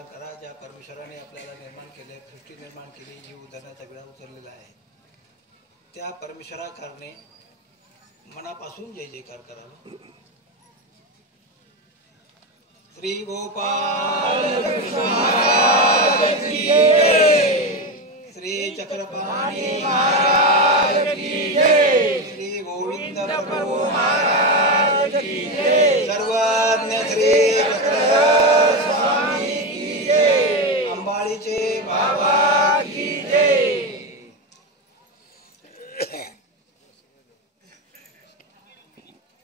जयकार करा. ज्या परमेश्वराने आपल्याला निर्माण केले, सृष्टी निर्माण केली, जीव उद्धाराचा विडा उचललेला आहे, त्या परमेश्वराकारणे मनापासून जय जयकार करावा. श्री गोपाल कृष्ण महाराज की जय. श्री चक्रपाणी महाराज की जय. श्री गोविंद प्रभु महाराज की जय. सर्वज्ञ श्री चक्रधर स्वामी की जय. अंबाळीचे बाबा की जय.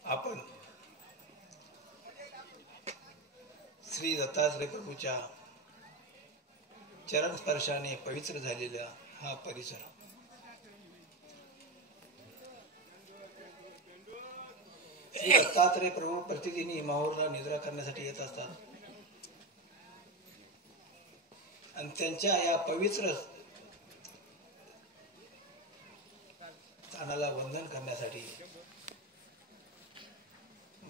आपण श्री दत्तात्रय प्रभूच्या चरण स्पर्शाने पवित्र झालेला हा परिसर, श्री दत्तात्रय प्रभू प्रतिदिनी माहूरला निद्रा करण्यासाठी येत असतात आणि त्यांच्या या पवित्र स्थानाला वंदन करण्यासाठी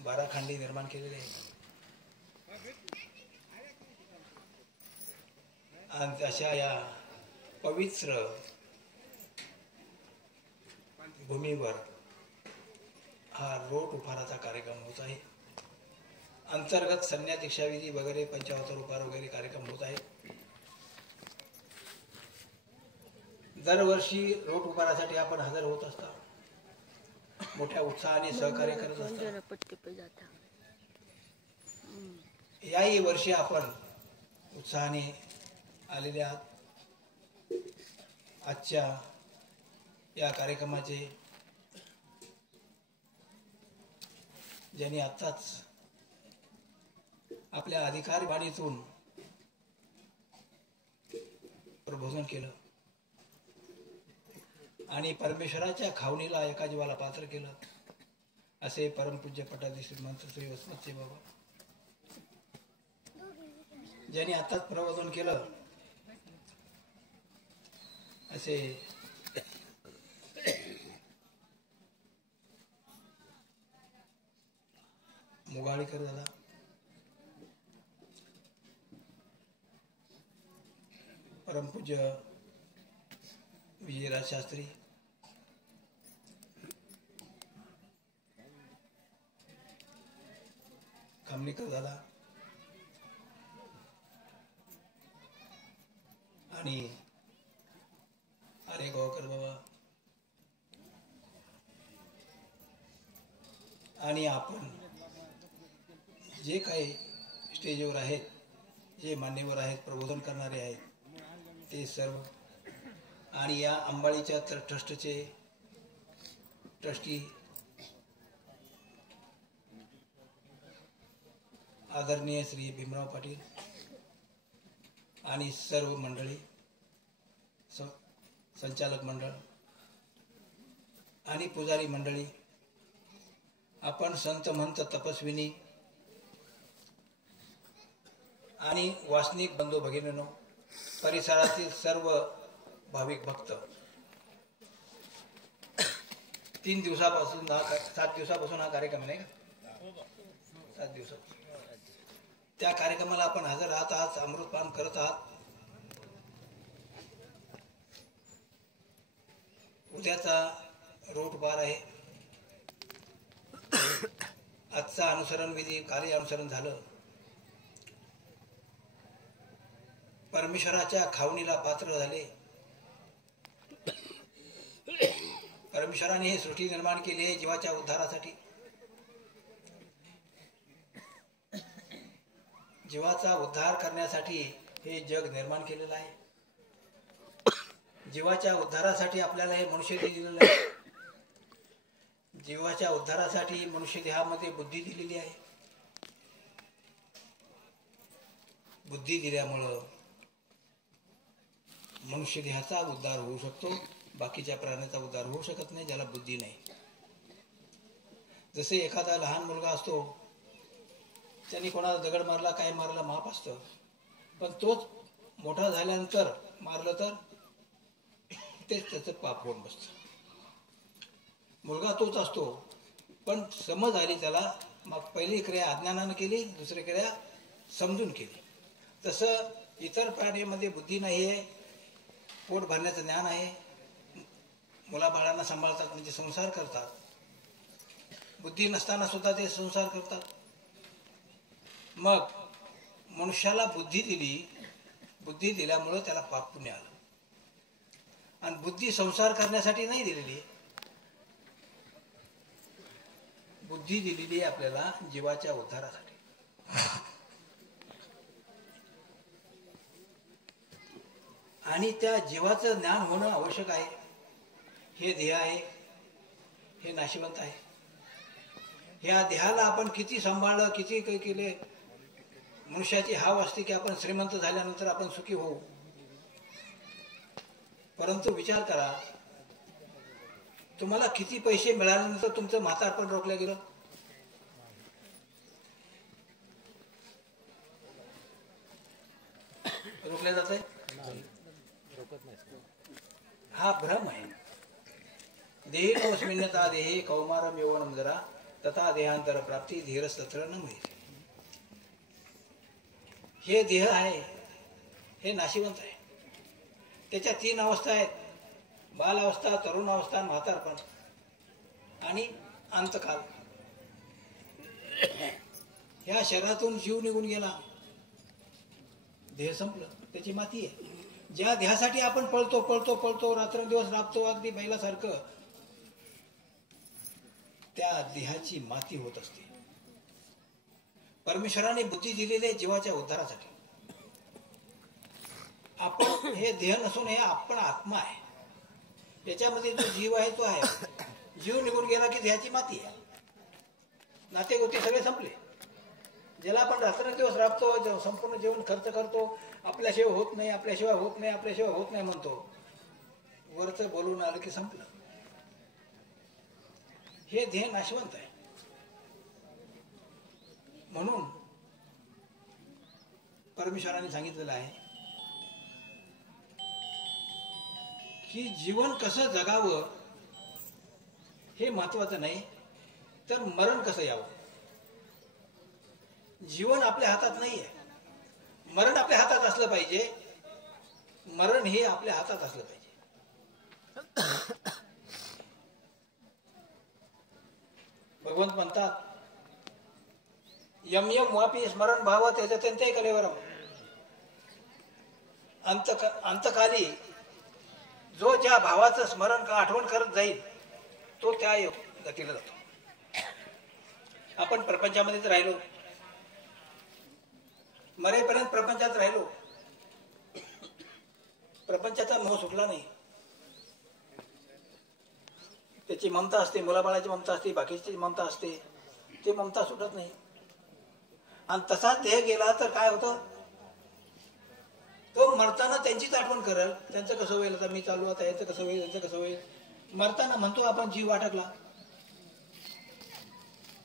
12 खांडी निर्माण केलेले आहेत. आणि अशा या पवित्र भूमीवर हा रोट उपहाराचा कार्यक्रम होत आहे. अंतर्गत संन्या दीक्षाविधी वगैरे पंचावतार उपहार वगैरे कार्यक्रम होत आहे. दरवर्षी रोट उपहारासाठी आपण हजर होत असता, मोठ्या उत्साहाने सहकार्य करत असता. याही वर्षी आपण उत्साहाने आलेले आहात. आजच्या या कार्यक्रमाचे ज्यांनी आत्ताच आपल्या अधिकारवाणीतून प्रबोधन केलं आणि परमेश्वराच्या खावणीला एका जीवाला पात्र केलं, असे परमपूज्य पटाधी श्रीमंत श्री वसमतचे बाबा ज्यांनी आत्ताच प्रबोधन केलं, असे मुगाळीकर दादा, परमपूज्य विजयराज शास्त्री, खामणेकर दादा आणि अरे गावकर बाबा आणि आपण जे काही स्टेजवर आहेत, जे मान्यवर आहेत, प्रबोधन करणारे आहेत, ते सर्व आणि या अंबाळीच्या ट्रस्टचे ट्रस्टी आदरणीय श्री भीमराव पाटील आणि सर्व मंडळी, संचालक मंडळ आणि पुजारी मंडळी, आपण संत महंत तपस्विनी आणि वासनिक बंधू भगिनींनो, परिसरातील सर्व भाविक भक्त, 3 दिवसापासून 7 दिवसापासून हा कार्यक्रम नाही का, 7 दिवसात त्या कार्यक्रमाला आपण हजर राहत आहात, अमृतपान करत आहात. उद्याचा रोट उपहार आहे. आजचा अनुसरण विधी कार्य अनुसरण झालं. परमेश्वराच्या खावणीला पात्र झाले. परमेश्वराने हे सृष्टी निर्माण केली आहे जीवाच्या उद्धारासाठी. जीवाचा उद्धार करण्यासाठी हे जग निर्माण केलेलं आहे. जीवाच्या उद्धारासाठी आपल्याला हे मनुष्य दिलेलं आहे. जीवाच्या उद्धारासाठी मनुष्य देहामध्ये बुद्धी दिलेली आहे. बुद्धी दिल्यामुळं मनुष्य देहाचा उद्धार होऊ शकतो, बाकीच्या प्राण्याचा उद्धार होऊ शकत नाही ज्याला बुद्धी नाही. जसे एखादा लहान मुलगा असतो, त्यांनी कोणाला दगड मारला, काय मारला, माप असतं, पण तोच मोठा झाल्यानंतर मारलं तर तेच त्याचं पाप होऊन बसतं. मुलगा तोच असतो, पण समज आली त्याला, मग पहिली क्रिया अज्ञानानं केली, दुसरी क्रिया समजून केली. तसं इतर प्राण्यामध्ये बुद्धी नाही आहे, पोट भरण्याचं ज्ञान आहे, मुलाबाळांना सांभाळतात म्हणजे संसार करतात, बुद्धी नसताना सुद्धा ते संसार करतात. मग मनुष्याला बुद्धी दिली, बुद्धी दिल्यामुळं त्याला पाप पुण्य आलं. आणि बुद्धी संसार करण्यासाठी नाही दिलेली, बुद्धी दिलेली आपल्याला जीवाच्या उद्धारासाठी. आणि त्या जीवाचं ज्ञान होणं आवश्यक आहे. हे देह आहे, हे नाशिवंत आहे. ह्या देहाला आपण किती सांभाळलं, किती काही केले, मनुष्याची हाव असते की आपण श्रीमंत झाल्यानंतर आपण सुखी होऊ. परंतु विचार करा, तुम्हाला किती पैसे मिळाल्यानंतर तुमचं म्हातारपण रोखलं गेलं? रोखल्या जात आहे? हा भ्रम आहे. देहिनोस्मिन्नता देहे कौमारम यौवनम जरा तथा देहांतर प्राप्ती धीरस्तत्र न मिळते. हे देह आहे, हे नाशिवंत आहे. त्याच्या 3 अवस्था आहेत: बालावस्था, तरुण अवस्था, म्हातारपण आणि अंतकाल. ह्या शरीरातून जीव निघून गेला, देह संपलं, त्याची माती आहे. ज्या देहासाठी आपण पळतो पळतो पळतो, रात्रंदिवस राबतो अगदी बैलासारखं, त्या देहाची माती होत असते. परमेश्वराने बुद्धी दिलेली जीवाच्या उद्धारासाठी. आपण हे देह नसून हे आपण आत्मा आहे. याच्यामध्ये जो जीव आहे तो आहे. जीव निघून गेला की देहाची माती आहे, नाते गोते सगळे संपले. ज्याला आपण रात्रंदिवस राबतो, संपूर्ण जीवन खर्च करतो, आपल्याशिवाय होत नाही, आपल्याशिवाय होत नाही, आपल्याशिवाय होत नाही म्हणतो, वरचं बोलून आलं की संपलं. हे देह नाशवंत आहे. म्हणून परमेश्वराने सांगितलेलं आहे की जीवन कसं जगावं हे महत्वाचं नाही, तर मरण कसं यावं. जीवन आपल्या हातात नाहीये, मरण आपल्या हातात असलं पाहिजे. मरण हे आपल्या हातात असलं पाहिजे. भगवंत म्हणतात, यम यम वापी स्मरण भाव त्याच्यात्यंत कलेवरम. अंतकाली जो ज्या भावाचं स्मरण आठवण करत जाईल तो त्या गतीला जातो. आपण प्रपंचामध्येच राहिलो, मरेपर्यंत प्रपंचात राहिलो, प्रपंचाचा मोह सुटला नाही. त्याची ममता असते, मुलाबाळाची ममता असते, बाकीची ममता असते, ते ममता सुटत नाही. आणि तसाच देह गेला तर काय होतं, तो मरताना त्यांचीच आठवण करेल. त्यांचं कसं होईल, आता मी चालू, आता याचं कसं होईल, याचं कसं होईल. मरताना म्हणतो आपण जीव अटकला,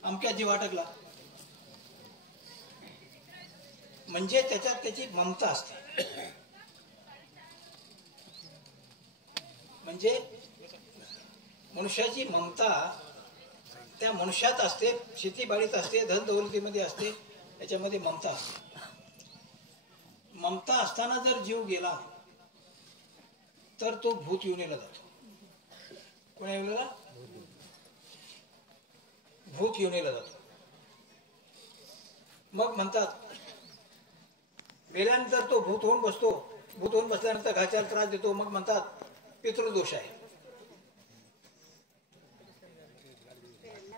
अमक्या जीव अटकला. म्हणजे त्याच्यात त्याची ममता असते. म्हणजे मनुष्याची ममता त्या मनुष्यात असते, शेतीबाडीत असते, धनदौलतीमध्ये असते, याच्यामध्ये ममता असते. ममता असताना जर जीव गेला तर तो भूत योनीला जातो. कोण्या योनीला? भूत योनीला जातो. मग म्हणतात मेल्यानंतर तो भूत होऊन बसतो. भूत होऊन बसल्यानंतर घाच्याला त्रास देतो. मग म्हणतात पितृदोष आहे.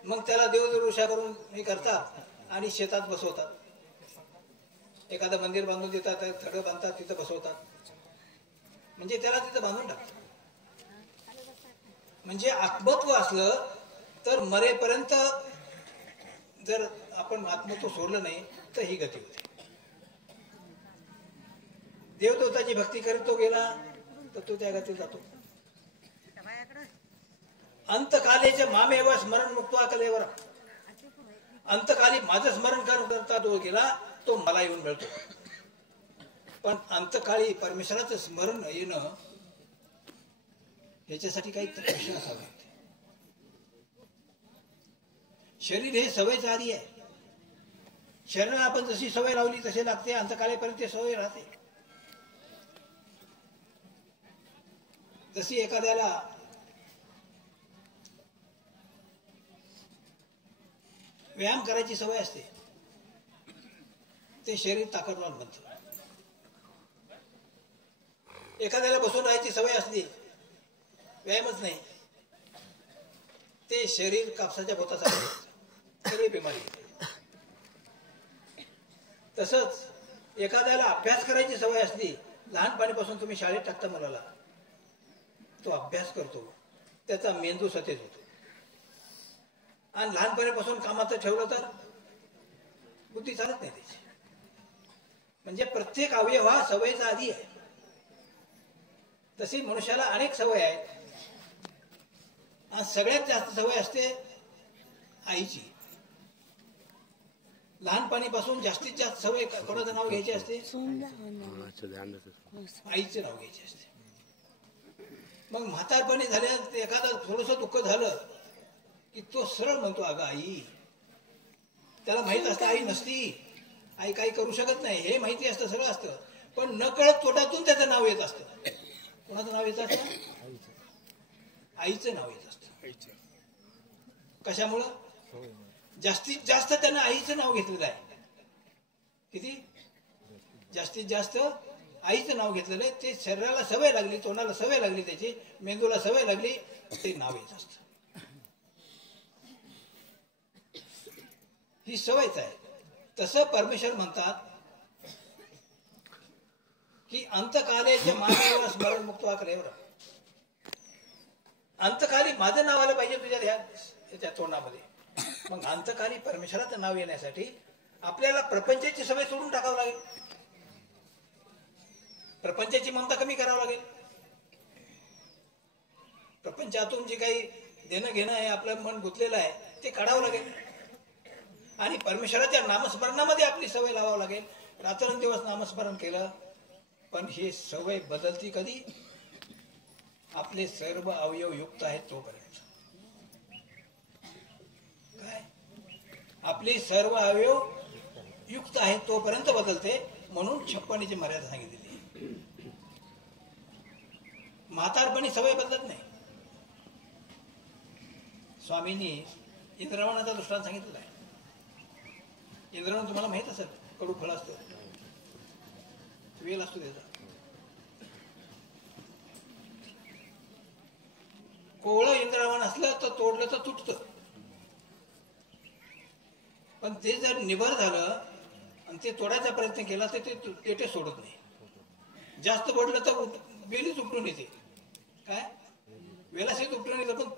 मग त्याला देवदुरुषा करून हे करतात आणि शेतात बसवतात. एखादं मंदिर बांधून देतात, थडं बांधतात, तिथं बसवतात. म्हणजे त्याला तिथं बांधून टाकतात. म्हणजे आत्मत्व असलं तर मरेपर्यंत जर आपण आत्मत्व सोडलं नाही तर ही गती होते. देवदेवताची भक्ती करीत तो गेला तर तो त्या गतीत जातो. अंतकालेचे मामेव स्मरण मुक्त्वा कलेवर. अंतकाली माझं स्मरण करता तो गेला तो मला येऊन मिळतो. पण अंतकाळी परमेश्वराचं स्मरण येणं याच्यासाठी काही तपस्या असावी. शरीर हे सवयच आधी आहे. शरीराला आपण जशी सवय लावली तशी लागते, अंतकाळेपर्यंत सवय राहते. जशी एखाद्याला व्यायाम करायची सवय असते, ते शरीर ताकदवान बनतं. एखाद्याला बसून राहायची सवय असली, व्यायामच नाही, ते शरीर कापसाच्या बोतासारखे सगळी बिमारी. तसंच एखाद्याला अभ्यास करायची सवय असली, लहानपणीपासून तुम्ही शाळेत टाकता मुलाला, तो अभ्यास करतो, त्याचा मेंदू सतेज होतो. आणि लहानपणीपासून कामाचं ठेवलं तर बुद्धी चालत नाही त्याची. म्हणजे प्रत्येक अवयव हा सवयीचा आधी आहे. तशी मनुष्याला अनेक सवय आहेत, आणि सगळ्यात जास्त सवय असते आईची. लहानपणीपासून जास्तीत जास्त सवय कोणाचं नाव घ्यायची असते? आईचे नाव घ्यायचे असते. मग म्हातारपणी झाल्या एखादा थोडस दुःख झालं की तो सरळ म्हणतो अगं आई. त्याला माहित असतं आई नसती, आई काही करू शकत नाही, हे माहिती असतं, सगळं असतं, पण नकळत तोटातून त्याचं नाव येत असतं. कोणाचं नाव येत असतं? आईचं नाव येत असतं. कशामुळं? जास्तीत जास्त त्यानं आईचं नाव घेतलेलं आहे. किती जास्तीत जास्त आईचं नाव घेतलेलं आहे. ते शरीराला सवय लागली, तोंडाला सवय लागली, त्याची मेंदूला सवय लागली, ते नाव येत असतं. ही सवयच आहे. तसं परमेश्वर म्हणतात की अंतकालेचे मानव स्मरण मुक्त कलेवर. अंतकाली माझं नाव आलं पाहिजे तुझ्या ह्या तोंडामध्ये. मग अंतकाली परमेश्वराचं नाव येण्यासाठी आपल्याला प्रपंचाची सवय सोडून टाकावं लागेल. प्रपंचाची ममता कमी करावं लागेल. प्रपंचातून जे काही देणं घेणं आहे, आपलं मन गुंतलेलं आहे, ते काढावं लागेल. आणि परमेश्वराच्या नामस्मरणामध्ये आपली सवय लावावं लागेल. रात्रंदिवस नामस्मरण केलं, पण ही सवय बदलती कधी? आपले सर्व अवयव युक्त आहेत तोपर्यंत. काय? आपले सर्व अवयव युक्त आहेत तोपर्यंत बदलते. म्हणून 56ची मर्यादा सांगितलेली. म्हातारपणी सवय बदलत नाही. स्वामींनी इंद्रवनाचा दृष्टांत सांगितलेला आहे. इंद्रवन तुम्हाला माहित असेल, कडू फळ असतं, वेल असतो त्याचा. कोवळं इंद्रावण असलं तर तोडलं तर तुटतं, पण ते जर निभर झालं आणि ते तोडायचा प्रयत्न केला तर ते पेटे सोडत नाही. जास्त पडलं तर वेलीच उपटून येते. काय? वेलाशीच उपटून येतं, पण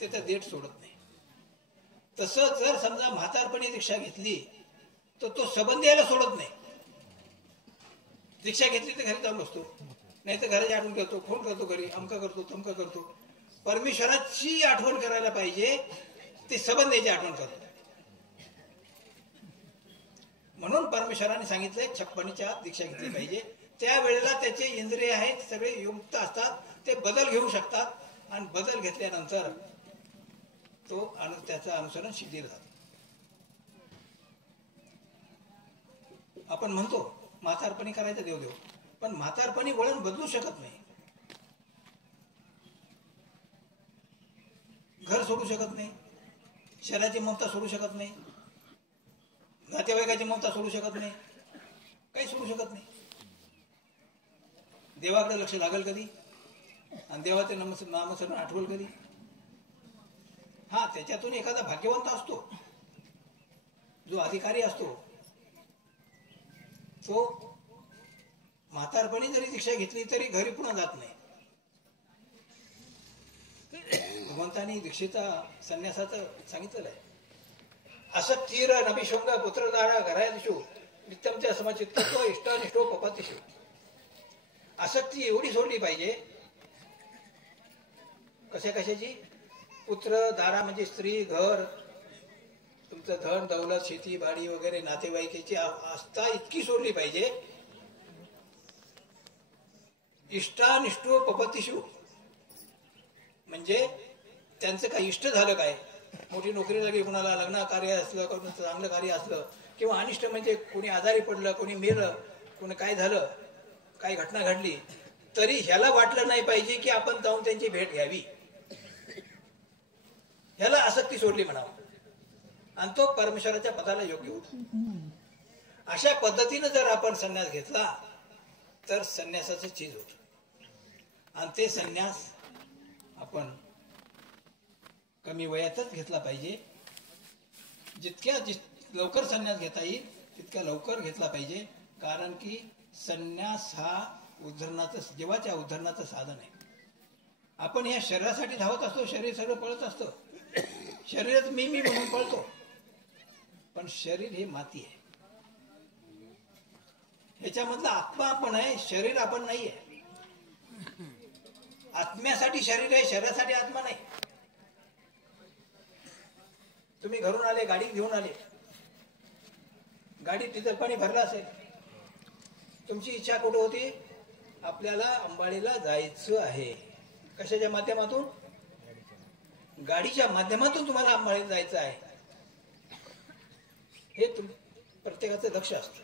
त्याचा देठ सोडत नाही. तसं जर समजा म्हातारपणी दीक्षा घेतली तर तो संबंध यायला सोडत नाही. दीक्षा घेतली तर घरी जाऊन बसतो, नाही तर घराची आठवण करतो, फोन करतो घरी, अमका करतो तमका करतो. परमेश्वराची आठवण करायला पाहिजे, ते संबंधाची आठवण करतो. म्हणून परमेश्वराने सांगितलंय 56च्या दीक्षा घेतली पाहिजे. त्यावेळेला त्याचे इंद्रिय आहेत सगळे युक्त असतात, ते बदल घेऊ शकतात, आणि बदल घेतल्यानंतर तो त्याचं अनुसरण शिथिल राहतं. आपण म्हणतो म्हातारपणी करायचं देव, पण म्हातारपणी वळण बदलू शकत नाही. घर सोडू शकत नाही, शरीराची ममता सोडू शकत नाही, नातेवाईकाची ममता सोडू शकत नाही, काही सोडू शकत नाही. देवाकडे लक्ष लागेल कधी, आणि देवाचे नामस्मरण आठवल कधी. हा, त्याच्यातून एखादा भाग्यवंत असतो, जो अधिकारी असतो, तो म्हातारपणी जरी दीक्षा घेतली तरी घरी पुन्हा जात नाही. भगवंतांनी दीक्षेचा संन्यासाचं सांगितलेलं आहे. असत्तीर नभिशृंग पुत्रदारा घरायदिशू नित्यमच्या समचित्तत्व इष्टानिष्टो पपतिषु. आसक्ती एवढी सोडली पाहिजे. कशाची? पुत्र दारा म्हणजे स्त्री, घर, तुमचं धन दौलत, शेती बाडी वगैरे, नातेवाईकाची आस्था इतकी सोडली पाहिजे. इष्टानिष्टो पपतिषु म्हणजे त्यांचं काही इष्ट झालं काय, मोठी नोकरी लागली, कुणाला लग्न कार्य असलं, चांगलं कार्य असलं, किंवा अनिष्ट म्हणजे कोणी आजारी पडलं, कोणी मेलं, कोणी काय झालं, काही घटना घडली, तरी ह्याला वाटलं नाही पाहिजे की आपण जाऊन त्यांची भेट घ्यावी, ह्याला आसक्ती सोडली म्हणावं, आणि तो परमेश्वराच्या पदाला योग्य होतो. अशा पद्धतीनं जर आपण संन्यास घेतला तर संन्यासाचं चीज होत. आणि ते संन्यास आपण कमी वयातच घेतला पाहिजे. जितक्या लवकर संन्यास घेता येईल तितक्या लवकर घेतला पाहिजे. कारण की संन्यास हा उद्धरणाचं, जीवाच्या उद्धरणाचं साधन आहे. आपण ह्या शरीरासाठी धावत असतो, शरीर सगळं पळत असतं, शरीरच मी म्हणून पळतो, पण शरीर हे माती आहे. ह्याच्यामधला आत्मा आपण आहे, शरीर आपण नाही आहे. आत्म्यासाठी शरीर आहे, शरीरासाठी आत्मा नाही. तुम्ही घरून आले, गाडी घेऊन आले, गाडीत डिझेल पाणी भरलं असेल, तुमची इच्छा कुठं होती? आपल्याला अंबाळीला जायचं आहे. कशाच्या माध्यमातून? गाडीच्या माध्यमातून तुम्हाला अंबाळीला जायचं आहे, हे प्रत्येकाचं लक्ष असतं.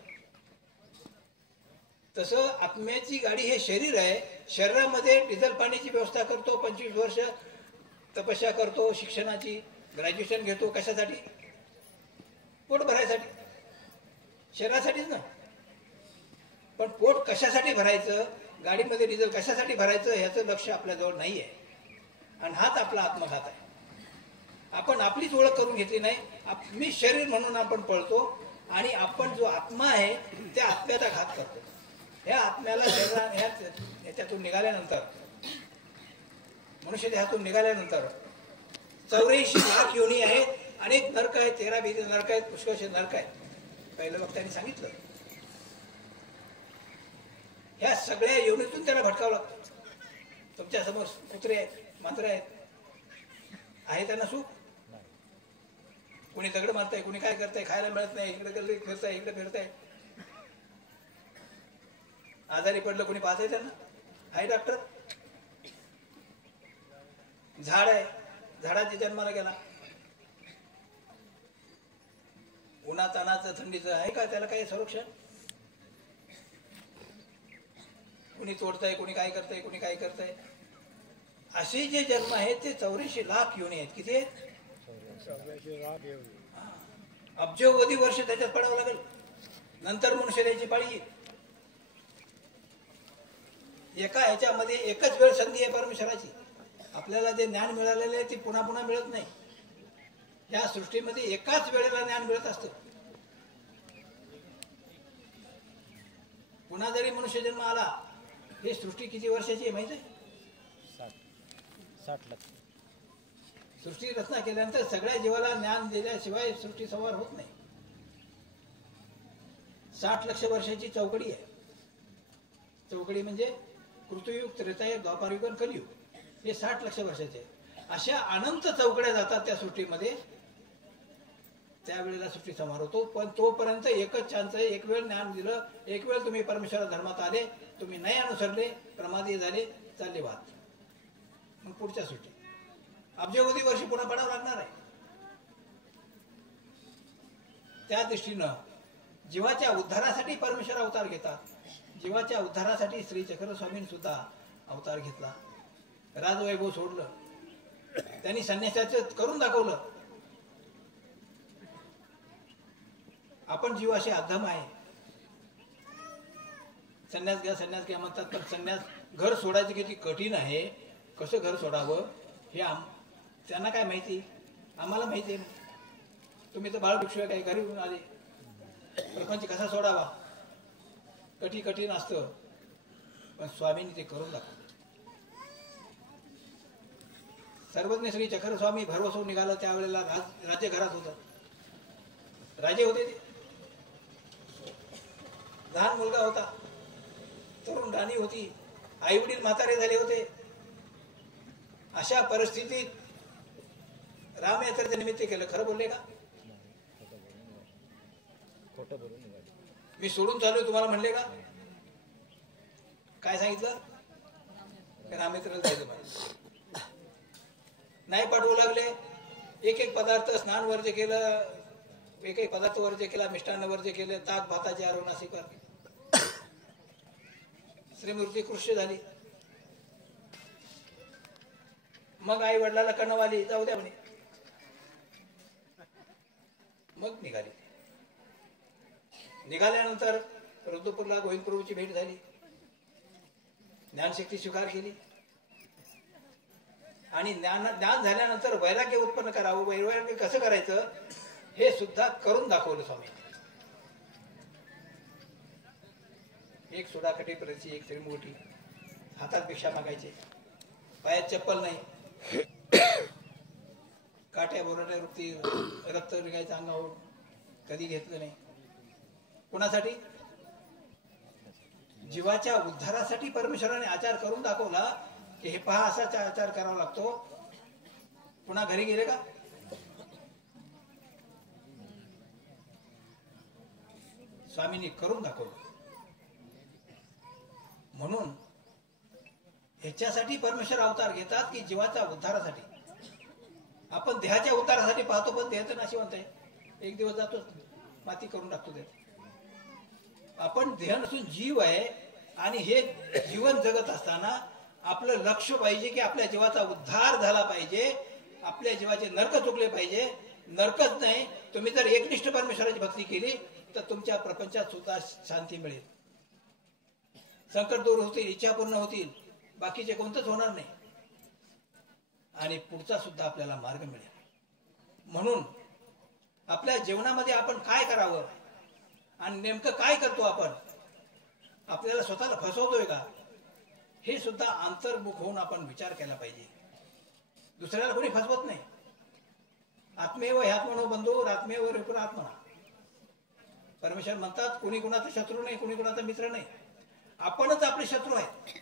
तसं आत्म्याची गाडी हे शरीर आहे. शरीरामध्ये डिझेल पाण्याची व्यवस्था करतो, 25 वर्ष तपस्या करतो, शिक्षणाची ग्रॅज्युएशन घेतो. कशासाठी? पोट भरायसाठी, शरीरासाठीच ना. पण पोट कशासाठी भरायचं, गाडीमध्ये डिझेल कशासाठी भरायचं, ह्याचं लक्ष आपल्याजवळ नाही आहे. आणि हाच आपला आत्मघात आहे. आपण आपलीच ओळख करून घेतली नाही. मी शरीर म्हणून आपण पळतो, आणि आपण जो आत्मा आहे त्या आत्म्याचा घात करतो. ह्या आत्म्याला ह्याच्यातून निघाल्यानंतर, मनुष्य देहातून निघाल्यानंतर 84 लाख योनी आहेत, अनेक नरक आहेत, 13-20 नरक आहेत, पुष्कळशे नरक आहेत. पहिलं वक्त्यांनी सांगितलं. ह्या सगळ्या योनीतून त्याला भटकावं लागतं. तुमच्या समोर कुत्रे आहेत, मांजरे आहेत, आहे त्यांना सुख? कोणी दगड मारताय, कोणी काय करताय, खायला मिळत नाही, इकडे गल्ली फिरताय, इकडे फिरताय. आजारी पडलं कोणी पाहताय त्यांना? आहे डॉक्टर? झाड आहे, झाडाच्या जन्माला गेला, उन्हातानाचं थंडीचं आहे का त्याला काही संरक्षण? कोणी तोडताय, कोणी काय करताय, कोणी काय करताय. असे जे जन्म आहेत ते 84 लाख योनी आहेत. किती आहेत? अब्जोवधी वर्ष त्याच्यात पडावं लागेल, नंतर मनुष्य द्यायची पाळी येईल. एका ह्याच्यामध्ये एकच वेळ संधी आहे परमेश्वराची. आपल्याला जे ज्ञान मिळालेलं आहे ते पुन्हा पुन्हा मिळत नाही. या सृष्टीमध्ये एकाच वेळेला ज्ञान मिळत असतं. पुन्हा जरी मनुष्य जन्म आला, ही सृष्टी किती वर्षाची आहे माहिती आहे? 60 लाख. सृष्टी रचना केल्यानंतर सगळ्या जीवाला ज्ञान दिल्याशिवाय सृष्टी संवार होत नाही. 60 लक्ष वर्षाची चौकडी आहे. चौकडी म्हणजे कृतयुग, त्रेतायुग, द्वापारयुग आणि कलियुग, हे 60 लक्ष वर्षाचे. अशा अनंत चौकड्या जातात त्या सृष्टीमध्ये. त्यावेळेला सृष्टी संहार होतो. पण तोपर्यंत एकच चान्स आहे, एक वेळ ज्ञान दिलं, एक वेळ तुम्ही परमेश्वर धर्मात आले, तुम्ही नाही अनुसरले, प्रमादी झाले, चालले वाद, मग पुढच्या सृष्टी अब्जोवधी वर्षी पुन्हा पडावं लागणार आहे. त्या दृष्टीनं जीवाच्या उद्धारासाठी परमेश्वर अवतार घेतात. जीवाच्या उद्धारासाठी श्री चक्रस्वामींनी सुद्धा अवतार घेतला. राजवैभव सोडलं, त्यांनी संन्यासाचं करून दाखवलं. आपण जीव असे अधम आहे. संन्यास घ्या म्हणतात, पण संन्यास, घर सोडायचं किती कठीण आहे, कसं घर सोडावं हे त्यांना काय माहिती, आम्हाला माहिती आहे. तुम्ही तर बाळभिक्षू काय घरी येऊन आले. प्रपंच कसा सोडावा कठीण असतं, पण स्वामींनी ते करून दाखवलं. सर्वज्ञ श्री चक्रस्वामी भरवसून निघालं. त्यावेळेला राज्य घरात होतं, राजे होते ते. लहान मुलगा होता, तरुण राणी होती, आई वडील म्हातारे झाले होते. अशा परिस्थितीत रामयात्रेचं निमित्त केलं. खरं बोलले का? मी सोडून चालू तुम्हाला म्हणले का? काय सांगितलं? रामयात्रेला जायचं पाहिजे. नाही पाठवू लागले. एक एक पदार्थ स्नान वर्ज केलं, एकही पदार्थ वर्ज्य केला, मिष्टान्न वर्ज्य केले, ताक भाताचे आरोनासी कर. श्रीमूर्ती कृष्ण झाली. मग आई वडिलाला कणवाली, जाऊ द्या म्हणे. मग निघाल्यानंतर रुद्रपूरला गोविंदप्रभूची भेट झाली. ज्ञानशक्ती स्वीकार केली आणि ज्ञान झाल्यानंतर वैराग्य उत्पन्न करावं. वैराग्य कसं करायचं हे सुद्धा करून दाखवलं स्वामी. एक सोडाकटी परची, एक तरी मोठी, हातात भिक्षा मागायचे, पायात चप्पल नाही, काट्या बोराट्या वृत्ती, रक्त निघायचं अंगावर, कधी घेतलं नाही. कोणासाठी? जीवाच्या उद्धारासाठी परमेश्वराने आचार करून दाखवला की हे पहा, असाच आचार करावा लागतो. पुन्हा घरी गेले का? स्वामींनी करून दाखवलं. म्हणून ह्याच्यासाठी परमेश्वर अवतार घेतात की जीवाच्या उद्धारासाठी. आपण देहाच्या उद्धारासाठी पाहतो, पण देह तर नाशिवंत आहे. एक दिवस जातो, माती करून टाकतो देह. आपण देह नसून जीव आहे आणि हे जीवन जगत असताना आपलं लक्ष पाहिजे की आपल्या जीवाचा उद्धार झाला पाहिजे, आपल्या जीवाचे नरक चुकले पाहिजे. नरकच नाही, तुम्ही जर एकनिष्ठ परमेश्वराची भक्ती केली तर तुमच्या प्रपंचात सुद्धा शांती मिळेल, संकट दूर होतील, इच्छा पूर्ण होतील, बाकीचे कोणतंच होणार नाही आणि पुढचा सुद्धा आपल्याला मार्ग मिळेल. म्हणून आपल्या जीवनामध्ये आपण काय करावं आणि नेमकं काय करतो आपण, आपल्याला स्वतःला फसवतोय का, हे सुद्धा अंतर्मुख होऊन आपण विचार केला पाहिजे. दुसऱ्याला कोणी फसवत नाही. आत्मेव ह्यात्मनो बंधू आत्मेव रिपुरात्मना. परमेश्वर म्हणतात कोणी कुणाचा शत्रू नाही, कोणी कुणाचा मित्र नाही. आपणच आपले शत्रू आहे.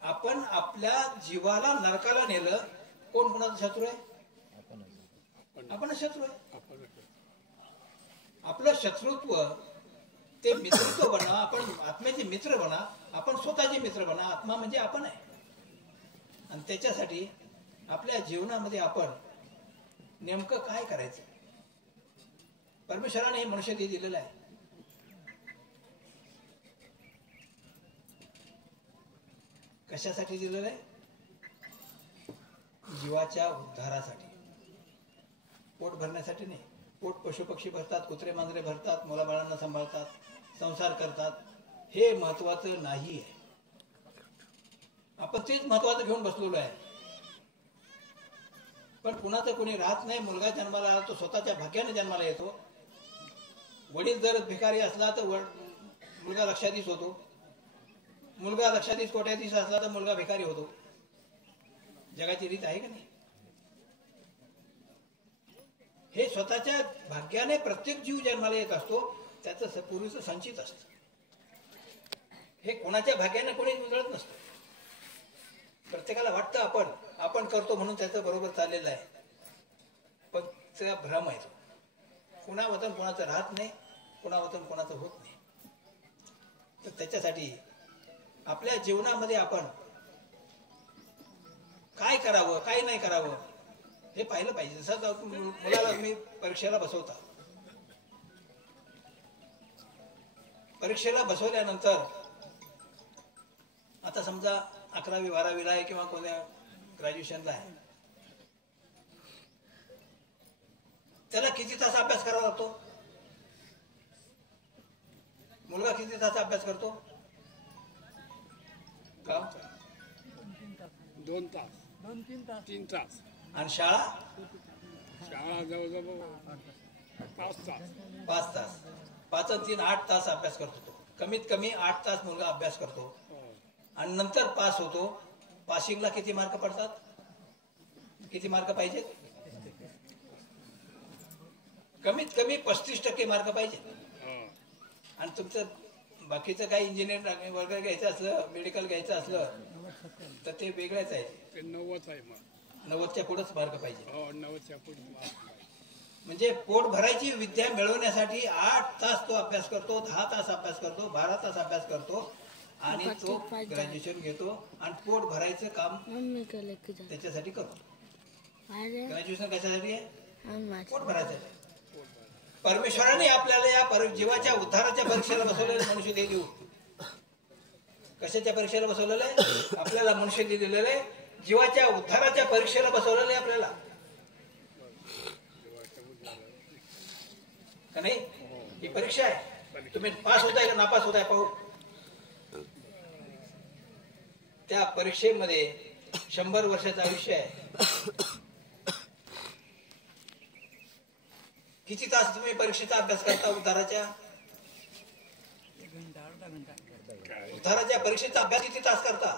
आपण आपल्या जीवाला नरकाला नेलं, कोण कुणाचा शत्रू आहे? आपणच शत्रू आहे. आपलं शत्रुत्व ते मित्रत्व बना. आपण आत्म्याचे मित्र बना, आपण स्वतःचे मित्र बना. आत्मा म्हणजे आपण आहे. आणि त्याच्यासाठी आपल्या जीवनामध्ये आपण नेमकं काय करायचं, परमेश्वराने हे मनुष्य दिलेलं आहे. कशासाठी दिलेलं आहे? जीवाच्या उद्धारासाठी, पोट भरण्यासाठी नाही. पोट पशुपक्षी भरतात, कुत्रे मांजरे भरतात, मुलाबाळांना सांभाळतात, संसार करतात, हे महत्वाचं नाही आहे. आपण तेच महत्वाचं घेऊन बसलेलो आहे. पण कुणाचं कोणी राहत नाही. मुलगा जन्माला आला तो स्वतःच्या भाग्याने जन्माला येतो. वडील जर भिकारी असला तर मुलगा लक्षाधीश होतो. मुलगा लक्षाधीश कोट्याधीश असला तर मुलगा भिकारी होतो. जगाची रीत आहे का नाही? हे स्वतःच्या भाग्याने प्रत्येक जीव जन्माला येत असतो, त्याचं पूर्वीचं संचित असतं. हे कोणाच्या भाग्याने कोणी उजळत नसतं. प्रत्येकाला वाटतं आपण करतो म्हणून त्याचं बरोबर चाललेलं आहे, पण त्याचा भ्रम आहे. कुणा वतन कोणाचं राहत नाही, कुणा वतन कोणाचं होत नाही. तर त्याच्यासाठी आपल्या जीवनामध्ये आपण काय करावं, काय नाही करावं हे पाहिलं पाहिजे. जसं मुलाला तुम्ही परीक्षेला बसवता, परीक्षेला बसवल्यानंतर आता समजा 11वी 12वीला आहे किंवा कोणत्या ग्रॅज्युएशनला आहे, त्याला किती तास अभ्यास करावा लागतो? मुलगा किती तास अभ्यास करतो? का? 2 तास, 3 तास. आणि शाळा जवळजवळ 5 तास. 5 तास. 5 आणि 3 8 तास अभ्यास करतो तो. कमीत कमी 8 तास मुलगा अभ्यास करतो आणि नंतर पास होतो. पासिंगला किती मार्क पडतात? किती मार्क पाहिजेत? कमीत कमी 35% मार्क पाहिजे. आणि तुमचं बाकीचं काही इंजिनियर वगैरे घ्यायचं असलं, मेडिकल घ्यायचं असलं तर ते वेगळंच आहे. ते 90 आहे. मग 90च्या पुढेच मार्क पाहिजे. 90च्या पुढे. म्हणजे पोट भरायची विद्या मिळवण्यासाठी 8 तास तो अभ्यास करतो, 10 तास अभ्यास करतो, 12 तास अभ्यास करतो आणि तो ग्रॅज्युएशन घेतो आणि पोट भरायचं काम त्याच्यासाठी करतो. ग्रॅज्युएशन कशासाठी आहे? पोट भरायचं. परमेश्वराने आपल्याला या जीवाच्या उद्धाराच्या परीक्षेला बसवलेलं मनुष्य देह देऊ. कशाच्या परीक्षेला बसवलेलं आहे? आपल्याला मनुष्य दिलेलं आहे जीवाच्या उद्धाराच्या परीक्षेला बसवलेलं आहे आपल्याला, का नाही? ही परीक्षा आहे. तुम्ही पास होताय का नापास होताय पाहू. त्या परीक्षेमध्ये 100 वर्षाचं आयुष्य आहे. किती तास तुम्ही परीक्षेचा अभ्यास करता उद्धाराच्या? उद्धाराच्या परीक्षेचा अभ्यास किती तास करता?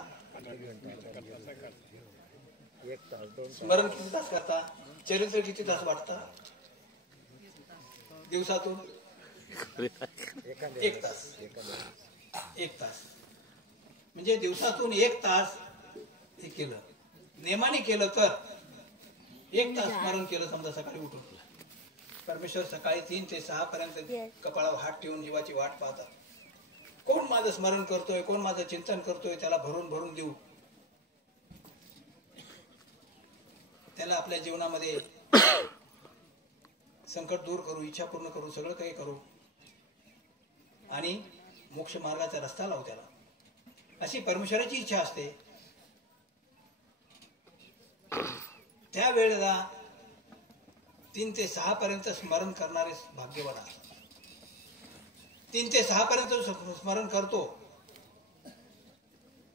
स्मरण किती तास करता? चरित्र किती तास वाटता दिवसातून? 1 तास. 1 तास म्हणजे दिवसातून 1 तास हे केलं, नेमाने केलं तर 1 तास स्मरण केलं समजा सकाळी उठून. परमेश्वर सकाळी 3 ते 6 पर्यंत कपाळावर हात ठेवून जीवाची वाट पाहतात. कोण माझं स्मरण करतोय, कोण माझं चिंतन करतोय, त्याला भरून भरून देऊ, त्याला आपल्या जीवनामध्ये संकट दूर करू, इच्छा पूर्ण करू, सगळं काही करू आणि मोक्ष मार्गाचा रस्ता लावू त्याला, अशी परमेश्वराची इच्छा असते. त्यावेळेला 3 ते 6 पर्यंत स्मरण करणारे भाग्यवान असतात. 3 ते 6 पर्यंत स्मरण करतो,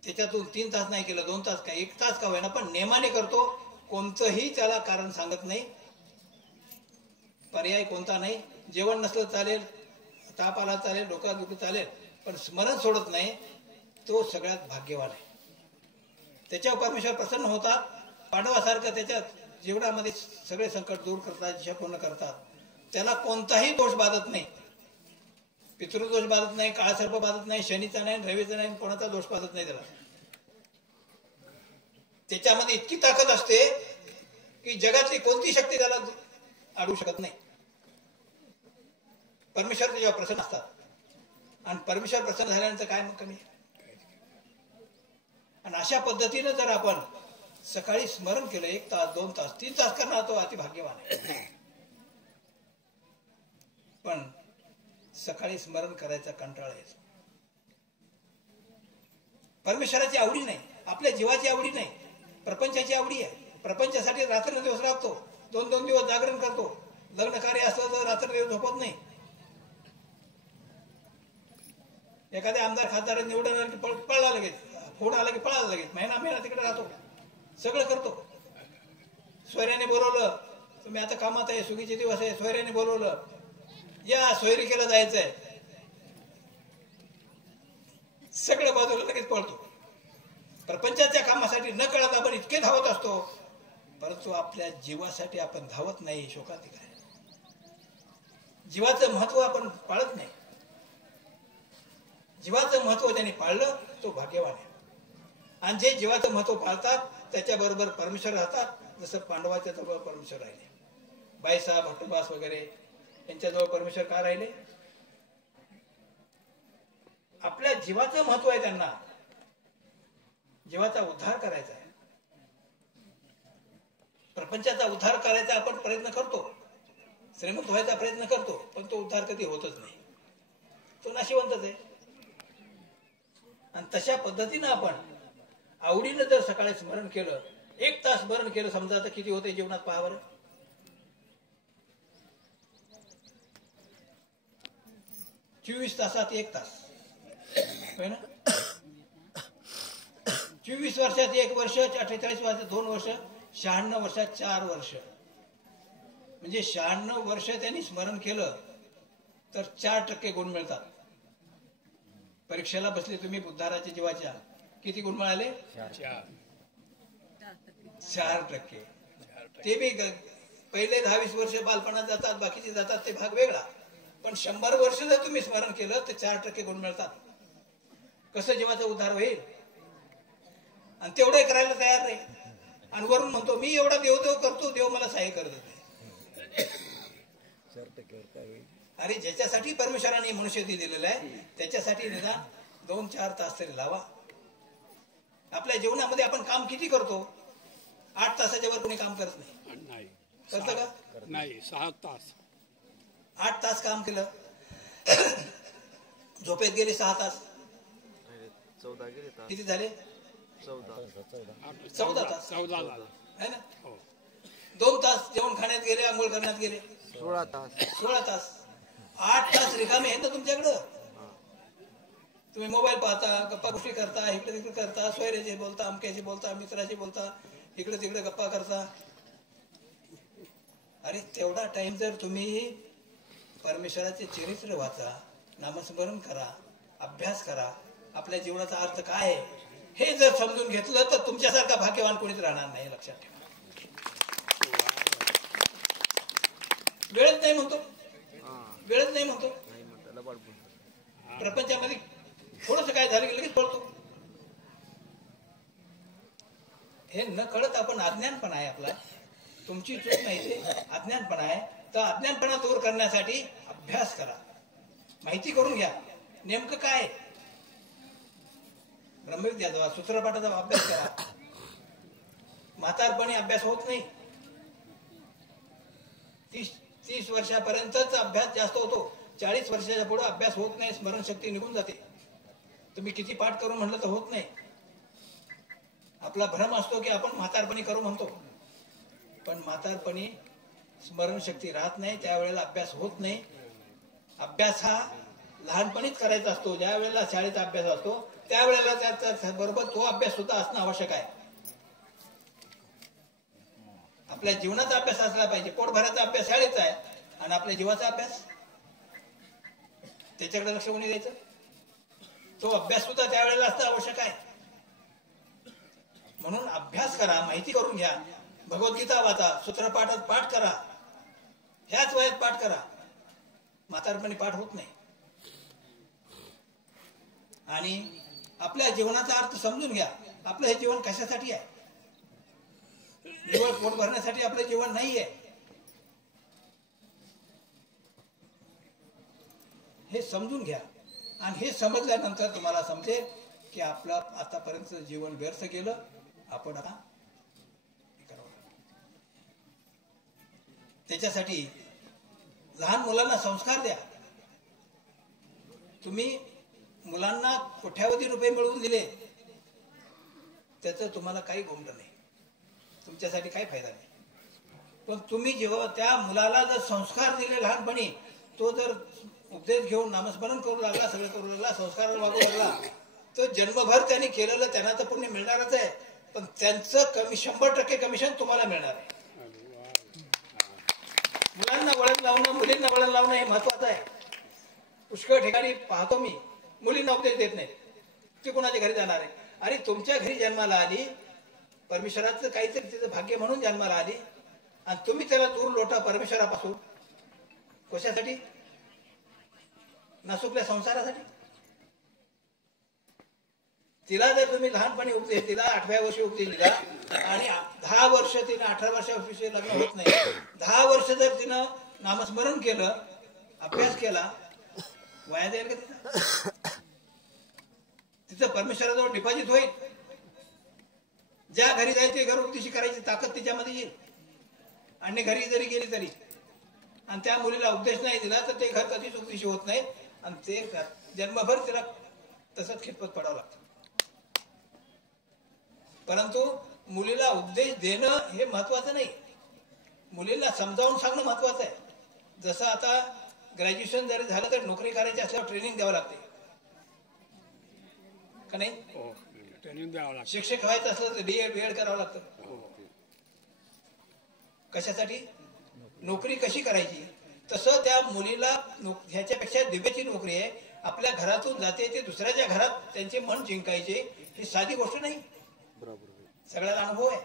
त्याच्यातून 3 तास नाही केलं, 2 तास काय, 1 तास का होईना, पण नेमाने करतो. कोणतंही त्याला कारण सांगत नाही, पर्याय कोणता नाही. जेवण नसलं चालेल, ताप आला चालेल, डोका दुखलं चालेल, पण स्मरण सोडत नाही, तो सगळ्यात भाग्यवान आहे. त्याच्यावर परमेश्वर प्रसन्न होतात. पांडवासारखं त्याच्या जीवनामध्ये सगळे संकट दूर करतात, इच्छा पूर्ण करतात. त्याला कोणताही दोष बाधत नाही, पितृदोष बाधत नाही, काळसर्प बाधत नाही, शनीचा नाही, रवीचा नाही, कोणाचा दोष बाधत नाही. त्याच्यामध्ये इतकी ताकद असते की जगातली कोणती शक्ती त्याला अडवू शकत नाही. परमेश्वर जेव्हा प्रसन्न असतात, आणि परमेश्वर प्रसन्न झाल्यानंतर काय मग कमी. आणि अशा पद्धतीने जर आपण सकाळी स्मरण केलं 1 तास, 2 तास, 3 तास करणार, तो अति भाग्यवान आहे. पण सकाळी स्मरण करायचा कंटाळा येतो. परमेश्वराची आवडी नाही, आपल्या जीवाची आवडी नाही, प्रपंचाची आवडी आहे. प्रपंचासाठी रात्र दिवस राबतो, 2-2 दिवस जागरण करतो. लग्न कार्य असलं तर रात्र दिवस झोपत नाही. एखाद्या आमदार खासदार निवडून पळला लगेच, फोन आला की पळाला लगेच, महिना तिकडे राहतो, सगळं करतो. सोयऱ्याने बोलवलं, तुम्ही आता कामात आहे, सुगीचे दिवस आहे, सोयऱ्याने बोलवलं, या सोयरिकेला जायचंय, सगळं बाजूला लगेच पळतो. प्रपंचाच्या कामासाठी न कळत आपण इतके धावत असतो, परंतु आपल्या जीवासाठी आपण धावत नाही. शोकांतिक आहे. जीवाचं महत्व आपण पाळत नाही. जीवाचं महत्व ज्यांनी पाळलं तो भाग्यवान आहे. आणि जे जीवाचं महत्व पाळतात त्याच्याबरोबर परमेश्वर राहतात. जसं पांडवाच्या जवळ परमेश्वर राहिले, बाईसाहेब भट्टुबास वगैरे यांच्याजवळ परमेश्वर का राहिले? आपल्या जीवाचं महत्व आहे. त्यांना जीवाचा उद्धार करायचा आहे, प्रपंचाचा उद्धार करायचा आपण प्रयत्न करतो, श्रीमंत व्हायचा प्रयत्न करतो, पण तो उद्धार कधी होतच नाही, तो नाशिवंतच आहे. आणि तशा पद्धतीनं आपण आवडीनं जर सकाळी स्मरण केलं, 1 तास स्मरण केलं समजा, तर किती होते जीवनात पहा बरं. चोवीस तासात 1 तास होय ना. 24 वर्षात 1 वर्ष, 48 वर्षात 2 वर्ष, 96 वर्षात 4 वर्ष, म्हणजे 96 वर्ष त्यांनी स्मरण केलं तर 4% गुण मिळतात. परीक्षेला बसले तुम्ही उद्धाराच्या जीवाच्या, किती गुण मिळाले? 4%. ते बी पहिले 10-20 वर्ष बालपणात जातात, बाकीचे जातात, ते भाग वेगळा. पण 100 वर्ष जर तुम्ही स्मरण केलं तर 4% गुण मिळतात. कसं जीवाचा उद्धार होईल? आणि तेवढं करायला तयार नाही, आणि वरून म्हणतो मी एवढा देव करतो, देव मला सहाय्य करत नाही. अरे ज्याच्यासाठी परमेश्वराने मनुष्य दिलेलं आहे त्याच्यासाठी निदान 2-4 तास तरी लावा. आपल्या जीवनामध्ये आपण काम किती करतो? 8 तासाच्या वर कोणी काम करत नाही. करतं का? नाही, 6 तास. 8 तास काम केलं, झोपेत गेले 6 तास, 14 गेले तास. किती झाले? 14. 14 तास 14 झाला. है ना. हो. 2 तास जेवण खाण्यात गेले, आंघोळ करण्यात गेले, 16 तास. 16 तास. 8 तास रिकामे आहेत ना तुमच्याकडं. तुम्ही मोबाईल पाहता, गप्पा गोष्टी करता, इकडे तिकडे करता, सोयऱ्याचे बोलता, अमक्याशी बोलता, मित्राशी बोलता, इकडे तिकडे गप्पा करता. अरे तेवढा टाइम जर तुम्ही परमेश्वराचे चरित्र वाचा, नामस्मरण करा, अभ्यास करा, आपल्या जीवनाचा अर्थ काय आहे हे जर समजून घेतलं तर तुमच्यासारखा भाग्यवान कोणीच राहणार नाही. लक्षात ठेवा. वेळच नाही म्हणतो, वेळच नाही म्हणतो. नाही म्हणता लबाड बोलतो. प्रपंचामध्ये थोडस काय झालं की लगेच पळतो. हे न कळत आपण अज्ञानपणा आहे आपला. तुमची चूक नाही, ते अज्ञानपणा आहे. तर अज्ञानपणा दूर करण्यासाठी अभ्यास करा, माहिती करून घ्या नेमकं काय. ब्रह्मविद्याचा सूत्रपाठाचा अभ्यास करा. म्हातारपणी अभ्यास होत नाही. 30 वर्षापर्यंतच अभ्यास जास्त होतो. 40 वर्षाच्या पुढे अभ्यास होत नाही, स्मरणशक्ती निघून जाते. तुम्ही किती पाठ करून म्हटलं तर होत नाही. आपला भ्रम असतो की आपण म्हातारपणी करू म्हणतो, पण म्हातारपणी स्मरणशक्ती राहत नाही, त्यावेळेला अभ्यास होत नाही. अभ्यास हा लहानपणीच करायचा असतो. ज्या वेळेला शाळेचा अभ्यास असतो त्यावेळेला त्याच्या बरोबर तो अभ्यास सुद्धा असणं आवश्यक आहे. आपल्या जीवनाचा अभ्यास असला पाहिजे. पोटभराचा अभ्यास शाळेचा आहे आणि आपल्या जीवाचा अभ्यास त्याच्याकडे लक्ष कोणी द्यायचं. तो अभ्यास सुद्धा त्यावेळेला असणं आवश्यक आहे. म्हणून अभ्यास करा, माहिती करून घ्या, भगवद्गीता वाचा, सूत्रपाठात पाठ करा. ह्याच वयात पाठ करा. म्हातारपणी पाठ होत नाही. आणि आपल्या जीवनाचा अर्थ समजून घ्या. आपलं हे जीवन कशासाठी आहे? जीवन पोट भरण्यासाठी आपलं जीवन नाही आहे. हे समजून घ्या. आणि हे समजल्यानंतर तुम्हाला समजेल की आपलं आतापर्यंत जीवन व्यर्थ गेलं. आपण आता त्याच्यासाठी लहान मुलांना संस्कार द्या. तुम्ही मुलांना कोट्यावधी रुपये मिळवून दिले त्याचं तुम्हाला काही गोंड नाही, तुमच्यासाठी काही फायदा नाही. पण तुम्ही जेव्हा त्या मुलाला जर संस्कार दिले लहानपणी, तो जर उपदेश घेऊन नामस्मरण करू लागला, सगळं करू लागला, संस्कार वागू लागला, तर जन्मभर त्यांनी केलेलं त्यांना तर पुण्य मिळणारच आहे. पण त्यांचं 100% कमिशन तुम्हाला मिळणार आहे. मुलांना वळण लावणं, मुलींना वळण लावणं हे महत्वाचं आहे. पुष्कळ ठिकाणी पाहतो मी, मुलींना उपदेश देत नाहीत. ती कुणाच्या घरी जाणार आहे? अरे तुमच्या घरी जन्माला आली, परमेश्वराचं काहीतरी तिचं भाग्य म्हणून जन्माला आली, आणि तुम्ही त्याला दूर लोटा परमेश्वरापासून. कशासाठी? नासुकल्या संसारासाठी. तिला जर तुम्ही लहानपणी उपदेश दिला, 8व्या वर्षी उपदेश दिला, आणि 10 वर्ष तिनं 18 वर्षाविषयी लग्न होत नाही, 10 वर्ष जर तिनं नामस्मरण केलं, अभ्यास केला, वाया जाईल का तिचं? तिचं परमेश्वराजवळ डिपॉझिट होईल. ज्या घरी जायचे घर उपदेशी करायची ताकद तिच्यामध्ये येईल. आणि घरी जरी गेली तरी, आणि त्या मुलीला उपदेश नाही दिला तर ते घर कधीच उपदेशी होत नाही, आणि ते जन्मभर तिला तसंच खितपत पडावं लागतं. परंतु मुलीला उपदेश देणं हे महत्वाचं नाही, मुलीला समजावून सांगणं महत्वाचं आहे. जसं आता ग्रॅज्युएशन जरी झालं तर नोकरी करायची असल्यावर ट्रेनिंग द्यावं लागते का नाही? हो, ट्रेनिंग द्यावं लागतं. शिक्षक व्हायचं असलं तर बीएड करावं लागतं. कशासाठी? नोकरी कशी करायची. तसं त्या मुलीला ह्याच्यापेक्षा दिव्याची नोकरी आहे. आपल्या घरातून जाते ते दुसऱ्याच्या घरात त्यांचे मन जिंकायचे, ही साधी गोष्ट नाही. सगळ्याला अनुभव आहे.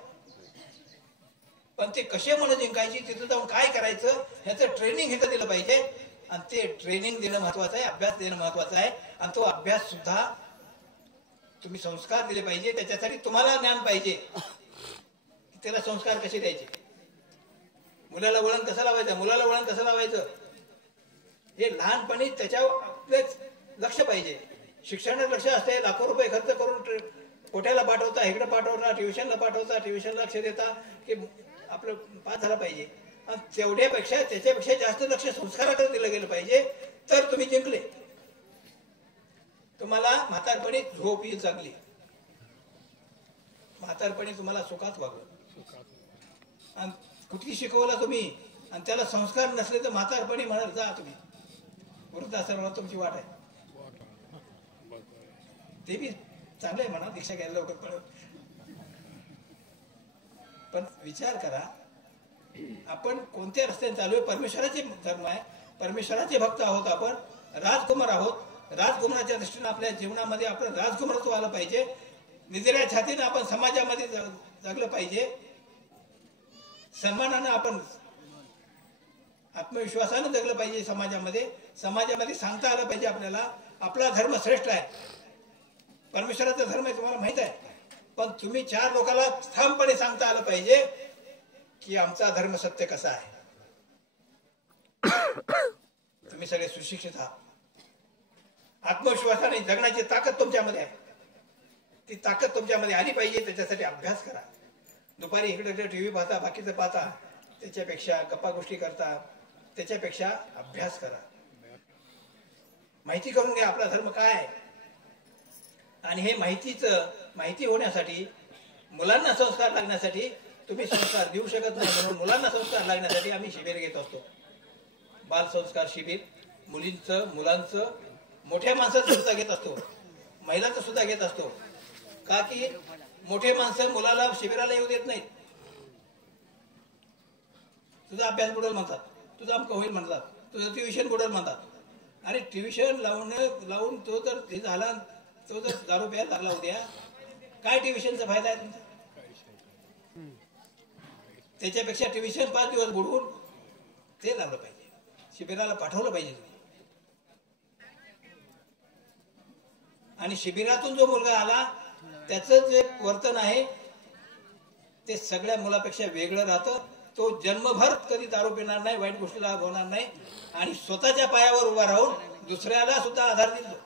पण ते कसे मन जिंकायची, तिथं जाऊन काय करायचं ह्याचं ट्रेनिंग हे दिलं पाहिजे. आणि ते ट्रेनिंग देणं महत्वाचं आहे, अभ्यास देणं महत्वाचं आहे. आणि तो अभ्यास सुद्धा तुम्ही संस्कार दिले पाहिजे. त्याच्यासाठी तुम्हाला ज्ञान पाहिजे, त्याला संस्कार कसे द्यायचे, मुलाला वळण कसं लावायचं, मुलाला वळण कसं लावायचं, हे लहानपणी त्याच्यावर आपलेच लक्ष पाहिजे. शिक्षणात लक्ष असते. लाखो रुपये खर्च करून कोठ्याला पाठवता, इकडे पाठवता, ट्युशनला पाठवता, ट्युशनला लक्ष देता की आपलं पास झाला पाहिजे. आणि तेवढ्यापेक्षा त्याच्यापेक्षा जास्त लक्ष संस्काराकडे दिलं गेलं पाहिजे, तर तुम्ही जिंकले. तुम्हाला म्हातारपणी झोप येईल चांगली, म्हातारपणी तुम्हाला सुखात वागलं. आणि कुठली शिकवला तुम्ही आणि त्याला संस्कार नसले तर म्हातारपणी म्हणाल जा तुम्ही, वृद्धाश्रमाला तुमची वाट आहे. ते बी चांगलं आहे म्हणा, दीक्षा घ्यायला लवकर पडत. पण विचार करा, आपण कोणत्या रस्त्याने चालू आहे? परमेश्वराचे धर्म आहे, परमेश्वराचे भक्त आहोत आपण, राजकुमार आहोत. राजकुमाराच्या दृष्टीने आपल्या जीवनामध्ये आपलं राजकुमारत्व आलं पाहिजे. निधड्या छातीने आपण समाजामध्ये जगलं पाहिजे. सन्मानानं आपण आत्मविश्वासानं जगलं पाहिजे. समाजामध्ये सांगता आलं पाहिजे आपल्याला आपला धर्म श्रेष्ठ आहे, परमेश्वराचा धर्म आहे, तुम्हाला माहित आहे. पण तुम्ही 4 लोकांना ठामपणे सांगता आलं पाहिजे की आमचा धर्म सत्य कसा आहे. तुम्ही सगळे सुशिक्षित आहात, आत्मविश्वासाने जगण्याची ताकद तुमच्यामध्ये आहे. ती ताकद तुमच्यामध्ये आली पाहिजे. त्याच्यासाठी अभ्यास करा. दुपारी इकडे टीव्ही पाहता, बाकीचं पाहता, त्याच्यापेक्षा गप्पा गोष्टी करता, त्याच्यापेक्षा अभ्यास करा. माहिती करून घ्या आपला धर्म काय आहे. आणि हे माहिती होण्यासाठी, मुलांना संस्कार लागण्यासाठी, तुम्ही संस्कार देऊ शकत नाही म्हणून मुलांना संस्कार लागण्यासाठी आम्ही शिबिर घेत असतो. बाल संस्कार शिबिर मुलांचं, मोठ्या माणसाचं सुद्धा घेत असतो, महिलांचं सुद्धा घेत असतो. का की मोठे माणसं मुलाला शिबिराला येऊ देत नाहीत. तुझा अभ्यास बुडेल म्हणतात, तुझा अमक होईल म्हणतात, तुझं ट्युशन बुडेल म्हणतात. आणि ट्युशन लावून तो जर हे झाला, तो जर दारू प्यायला लागला उद्या, काय ट्युशनचा फायदा आहे तुमचा? त्याच्यापेक्षा ट्युशन 5 दिवस बुडवून ते लावलं पाहिजे, शिबिराला पाठवलं पाहिजे. आणि शिबिरातून जो मुलगा आला त्याचं जे वर्तन आहे ते सगळ्या मुलापेक्षा वेगळं राहतं. तो जन्मभर कधी दारू पिणार नाही, वाईट गोष्टीला होणार नाही आणि स्वतःच्या पायावर उभा राहून दुसऱ्याला सुद्धा आधार देतो.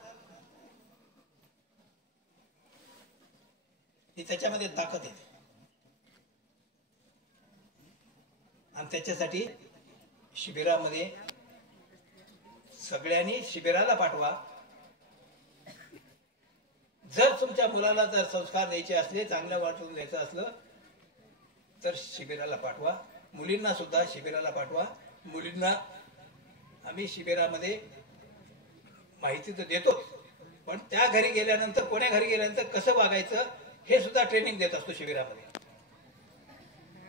ही त्याच्यामध्ये ताकद आहे. आणि त्याच्यासाठी शिबिरामध्ये सगळ्यांनी शिबिराला पाठवा. जर तुमच्या मुलाला जर संस्कार द्यायचे असले, चांगल्या वाटून द्यायचं असलं तर शिबिराला पाठवा. मुलींना सुद्धा शिबिराला पाठवा. मुलींना आम्ही शिबिरामध्ये माहिती तर देतो, पण त्या घरी गेल्यानंतर, कोण्या घरी गेल्यानंतर कसं वागायचं हे सुद्धा ट्रेनिंग देत असतो शिबिरामध्ये.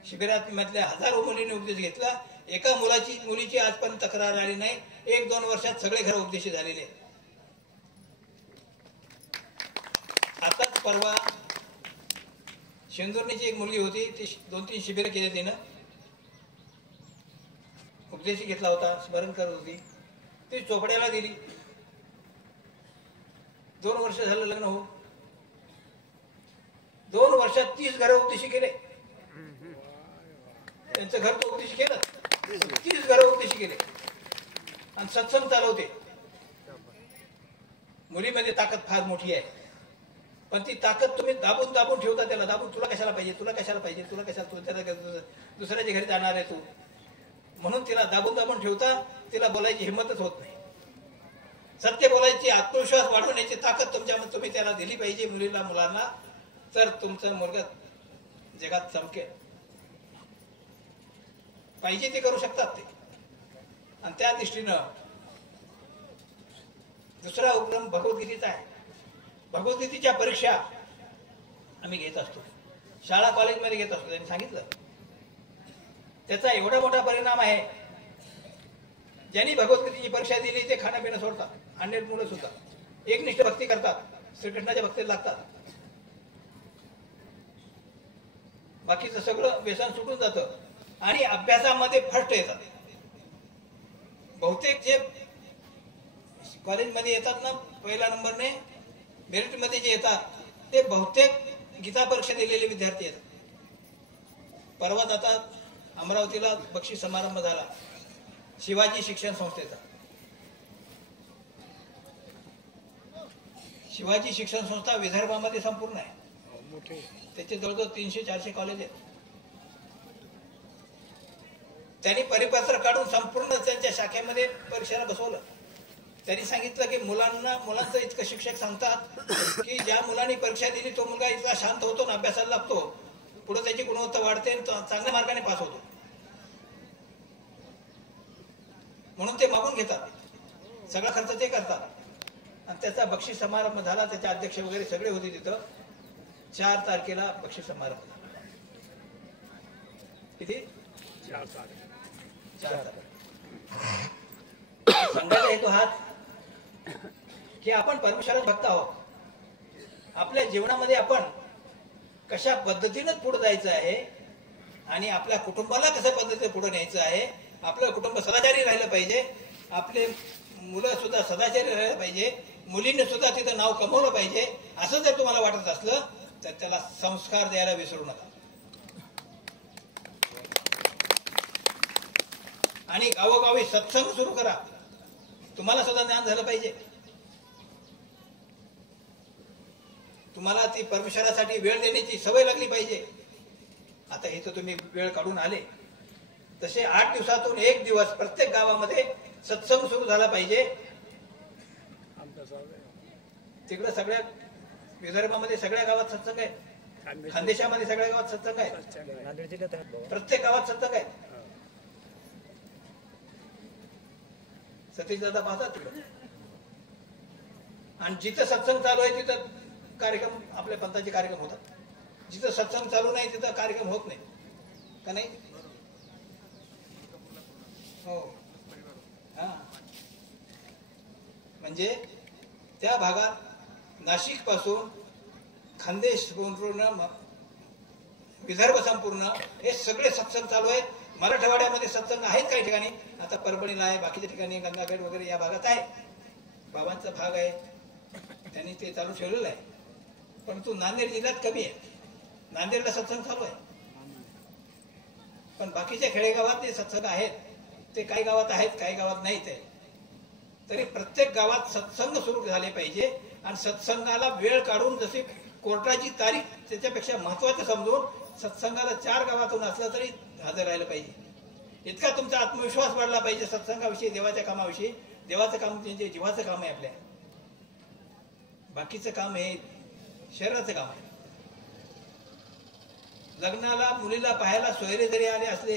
शिबिरात मधल्या हजारो मुलींनी उपदेश घेतला. एका मुलीची आजपर्यंत तक्रार आली नाही. 1-2 वर्षात सगळे घर उपदेशी झालेले. आताच परवा शेंदुर्णीची एक मुलगी होती, ती 2-3 शिबिर केले, तिनं उपदेशी घेतला होता, स्मरण करत होती. ती चोपड्याला दिली. 2 वर्ष झालं लग्न हो. 2 वर्षात 30 घर उपदेशी केले. त्यांचं घर तो उपदेशी केलं, 30 घर उपदेशी केले आणि सत्संग चालवते. मुलीमध्ये ताकद फार मोठी आहे, पण ती ताकद तुम्ही दाबून दाबून ठेवता. त्याला दाबून, तुला कशाला पाहिजे, तुला कशाला पाहिजे, तुला कशाला, तू त्याला दुसऱ्याच्या घरी जाणार आहे तू, म्हणून तिला दाबून दाबून ठेवता. तिला बोलायची हिंमतच होत नाही. सत्य बोलायची, आत्मविश्वास वाढवण्याची ताकद तुमच्यामध्ये तुम्ही त्याला दिली पाहिजे, मुलीला, मुलांना. तर तुमचं मुलगा जगात चमकेल. पाहिजे ते करू शकतात ते. आणि त्या दृष्टीनं दुसरा उपक्रम भगवद्गीतेचा आहे. भगवद्गीतेच्या परीक्षा आम्ही घेत असतो, शाळा कॉलेजमध्ये घेत असतो. त्यांनी सांगितलं त्याचा एवढा मोठा परिणाम आहे. ज्यांनी भगवद्गीतेची परीक्षा दिली ते खाणं पिणं सोडतात. अनेक मुलं सुद्धा एकनिष्ठ भक्ती करतात, श्रीकृष्णाच्या भक्तीला लागतात. बाकीचं सगळं व्यसन सुटून जातं आणि अभ्यासामध्ये फर्स्ट येतात. बहुतेक जे कॉलेजमध्ये येतात ना, पहिला नंबरने मेरिटमध्ये जे येतात ते बहुतेक गीता परीक्षा दिलेले विद्यार्थी आहेत. परवाच आता अमरावतीला बक्षीस समारंभ झाला शिवाजी शिक्षण संस्थेचा. शिवाजी शिक्षण संस्था विदर्भामध्ये संपूर्ण आहे. त्याचे जवळजवळ 300-400 कॉलेज आहेत. त्यांनी परिपत्र काढून संपूर्ण त्यांच्या शाखेमध्ये परीक्षेला बसवलं. त्यांनी सांगितलं की मुलांचं इतकं शिक्षक सांगतात की ज्या मुलांनी परीक्षा दिली तो मुलगा इतका शांत होतो आणि अभ्यासाला लागतो, पुढे त्याची गुणवत्ता वाढते आणि चांगल्या मार्गाने पास होतो. म्हणून ते मागून घेतात, सगळा खर्च ते करतात. आणि त्याचा बक्षीस समारंभ झाला, त्याचे अध्यक्ष वगैरे सगळे होते तिथं. 4 तारखेला बक्षीस समारंभ झाला. किती? 4 तारीख. 4 तारखेला. सांगायचा हेतू हाच की आपण परमेश्वराचे भक्त आहोत. आपल्या जीवनामध्ये आपण कशा पद्धतीनं पुढे जायचं आहे आणि आपल्या कुटुंबाला कशा पद्धतीने पुढे न्यायचं आहे. आपलं कुटुंब सदाचारी राहिलं पाहिजे, आपले मुलं सुद्धा सदाचारी राहिलं पाहिजे, मुलींनी सुद्धा तिथं नाव कमवलं पाहिजे. असं जर तुम्हाला वाटत असलं तर त्याला संस्कार द्यायला विसरू नका. आणि गावोगावी सत्संग सुरू करा. तुम्हाला सुद्धा ज्ञान झालं पाहिजे. तुम्हाला ती परमेश्वरासाठी वेळ देण्याची सवय लागली पाहिजे. आता इथं तुम्ही वेळ काढून आले, तसे 8 दिवसातून 1 दिवस प्रत्येक गावामध्ये सत्संग सुरू झाला पाहिजे. तिकडे सगळ्या विदर्भामध्ये सगळ्या गावात सत्संग आहे, खानदेशामध्ये सगळ्या गावात सत्संग आहे, प्रत्येक गावात सत्संग आहे. सतीश दादा पाहतात तिकडे. आणि जिथं सत्संग चालू आहे तिथं कार्यक्रम, आपल्या पंथाचे कार्यक्रम होतात. जिथं सत्संग चालू नाही तिथं कार्यक्रम होत नाही का नाही? हो. हा, म्हणजे त्या भागात नाशिक पासून खानदेश संपूर्ण, विदर्भ संपूर्ण हे सगळे सत्संग चालू आहेत. मराठवाड्यामध्ये सत्संग आहेत काही ठिकाणी, आता परभणीला आहे, बाकीच्या ठिकाणी गंगाखेड वगैरे या भागात आहे. बाबांचा भाग आहे, त्यांनी ते चालू ठेवलेलं आहे. परंतु नांदेड जिल्ह्यात कमी आहे. नांदेडला सत्संग चालू आहे, पण बाकीच्या खेडेगावात जे सत्संग आहेत ते काही गावात आहेत, काही गावात नाहीत आहे. तरी प्रत्येक गावात सत्संग सुरू झाले पाहिजे. आणि सत्संगाला वेळ काढून, जशी कोर्टाची तारीख त्याच्यापेक्षा महत्वाचं समजून सत्संगाला 4 गावातून असलं तरी हजर राहिलं पाहिजे. इतका तुमचा आत्मविश्वास वाढला पाहिजे सत्संगाविषयी, देवाच्या कामाविषयी. देवाचं काम म्हणजे जीवाचं काम आहे, आपल्या बाकीचं काम हे शरीराचं काम आहे. लग्नाला मुलीला पाहायला सोयरे जरी आले असले,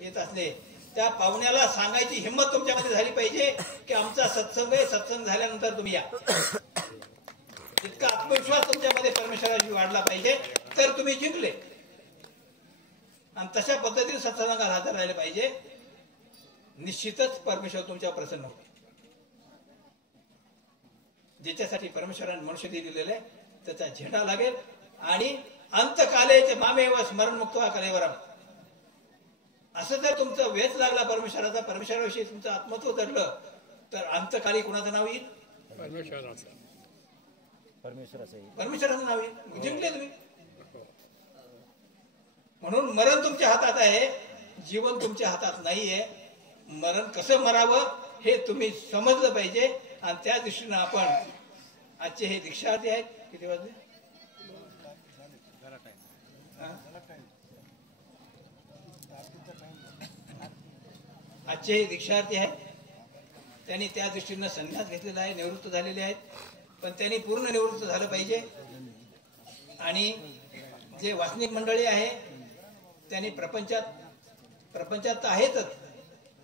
येत असले, त्या पाहुण्याला सांगायची हिंमत तुमच्यामध्ये झाली पाहिजे की आमचा सत्संग आहे, सत्संग झाल्यानंतर तुम्ही या. इतका आत्मविश्वास तुमच्यामध्ये परमेश्वराशी वाढला पाहिजे, तर तुम्ही जिंकले. आणि तशा पद्धतीने सत्संगाला हजर राहिले पाहिजे. निश्चितच परमेश्वर तुमच्यावर प्रसन्न होईल. ज्याच्यासाठी परमेश्वराने मनुष्य दिलेले त्याचा झेंडा लागेल. आणि अंतकालेचे मामेव स्मरण मुक्त कलेवरम, असं जर तुमचा वेच लागला परमेश्वराचा, परमेश्वराविषयी तुमचं आत्मत्व धरलं, तर अंतकाली कुणाचं नाव येईल? परमेश्वराचं नाव येईल. जिंकले तुम्ही. म्हणून मरण तुमच्या हातात आहे, जीवन तुमच्या हातात नाहीये. मरण कसं मरावं हे तुम्ही समजलं पाहिजे. आणि त्या दृष्टीनं आपण आजचे हे दीक्षार्थी आहेत. किती वाजले? आजचे हे दीक्षार्थी आहेत, त्यांनी त्या दृष्टीनं संन्यास घेतलेला आहे, निवृत्त झालेले आहेत. पण त्यांनी पूर्ण निवृत्त झालं पाहिजे. आणि जे वासनिक मंडळी आहे त्यांनी प्रपंचात तर आहेतच,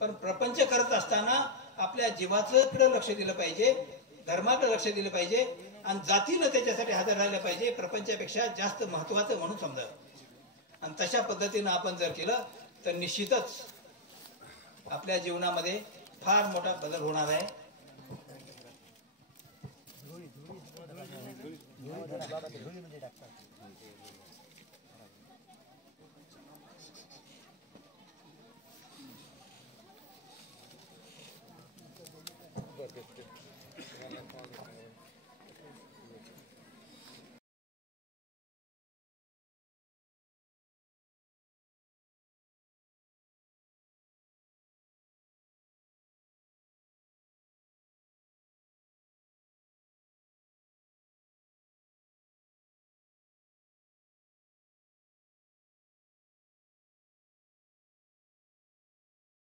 पण प्रपंच करत असताना आपल्या जीवाचं लक्ष दिलं पाहिजे, धर्माकडे लक्ष दिलं पाहिजे. आणि जातीनं त्याच्यासाठी हजर राहिलं पाहिजे, प्रपंचापेक्षा जास्त महत्वाचं म्हणून समजावं. आणि तशा पद्धतीनं आपण जर केलं तर निश्चितच आपल्या जीवनामध्ये फार मोठा बदल होणार आहे.